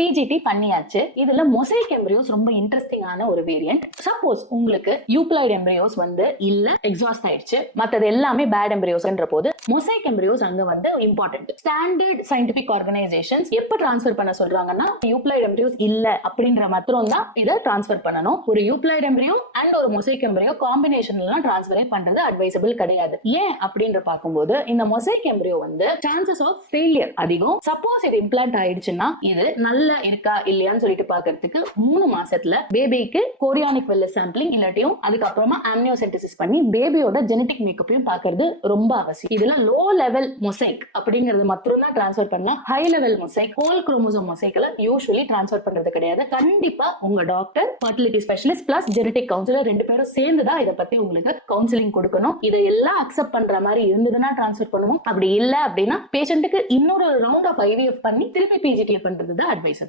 PGT பண்ணியாச்சு. இதுல mosaic எம்பிரியோஸ் ரொம்ப இன்ட்ரெஸ்டிங்கான ஒரு வேரியன்ட். சப்போஸ் உங்களுக்கு யூப்ளாய்டு எம்பிரியோஸ் வந்து இல்ல எக்ஸாஸ்ட் ஆயிடுச்சு, மத்தது எல்லாமே பேட் எம்பிரியோஸ்ன்ற போது மொசைக் எம்பிரியோஸ் அங்க வந்து இம்பார்ட்டன்ட். ஸ்டாண்டர்ட் சயின்டிபிக் ஆர்கனைசேஷன்ஸ் எப்ப டிரான்ஸ்ஃபர் பண்ண சொல்றாங்கன்னா, யூப்ளாய்டு எம்பிரியோஸ் இல்ல அப்படின்ற மாத்திரம் தான் இதை டிரான்ஸ்ஃபர் பண்ணணும். ஒரு யூப்ளாய்டு எம்பிரியோ அண்ட் ஒரு மொசைக் எம்பிரியோ காம்பினேஷன்ல டிரான்ஸ்ஃபர் பண்றது அட்வைசபிள் கிடையாது. ஏன் அப்படின்ற பார்க்கும்போது இந்த மொசைக் எம்பிரியோ வந்து சான்சஸ் ஆஃப் ஃபெயிலியர் அதிகம். சப்போஸ் இது இம்ப்ளான்ட் ஆயிடுச்சுன்னா இது நல்லா இருக்கா இல்லையான்னு சொல்லிட்டு பாக்குறதுக்கு 3 மாசத்துல பேபிக்கு கோரியானிக் வெல்னஸ் சாம்பிளிங் இல்லாட்டியும் அதுக்கப்புறமா ஆம்னியோசென்டிசிஸ் பண்ணி பேபியோட ஜெனடிக் மேக்கப்பையும் பாக்குறது ரொம்ப அவசியம். இதுல லோ லெவல் மொசைக் அப்படிங்கிறது மட்டும் தான் டிரான்ஸ்ஃபர் பண்ணலாம். High level mosaic whole chromosome மொசைக்ல usually transfer பண்றது கிடையாது. கண்டிப்பா உங்க doctor, fertility specialist plus genetic councillor 2 பேரும் சேர்ந்து தான் இதை பத்தி உங்களுக்கு கவுன்சிலிங் கொடுக்கணும். இதையெல்லாம் அக்செப்ட் பண்ற மாதிரி இருந்ததுன்னா டிரான்ஸ்ஃபர் பண்ணுவோம். அப்படி இல்ல அப்படின்னா பேஷண்ட்டுக்கு இன்னொரு ரவுண்ட் ஆஃப் ஐவிஎஃப் பண்ணி திருப்பி பிஜிடி பண்றது தான் அட்வைஸ்.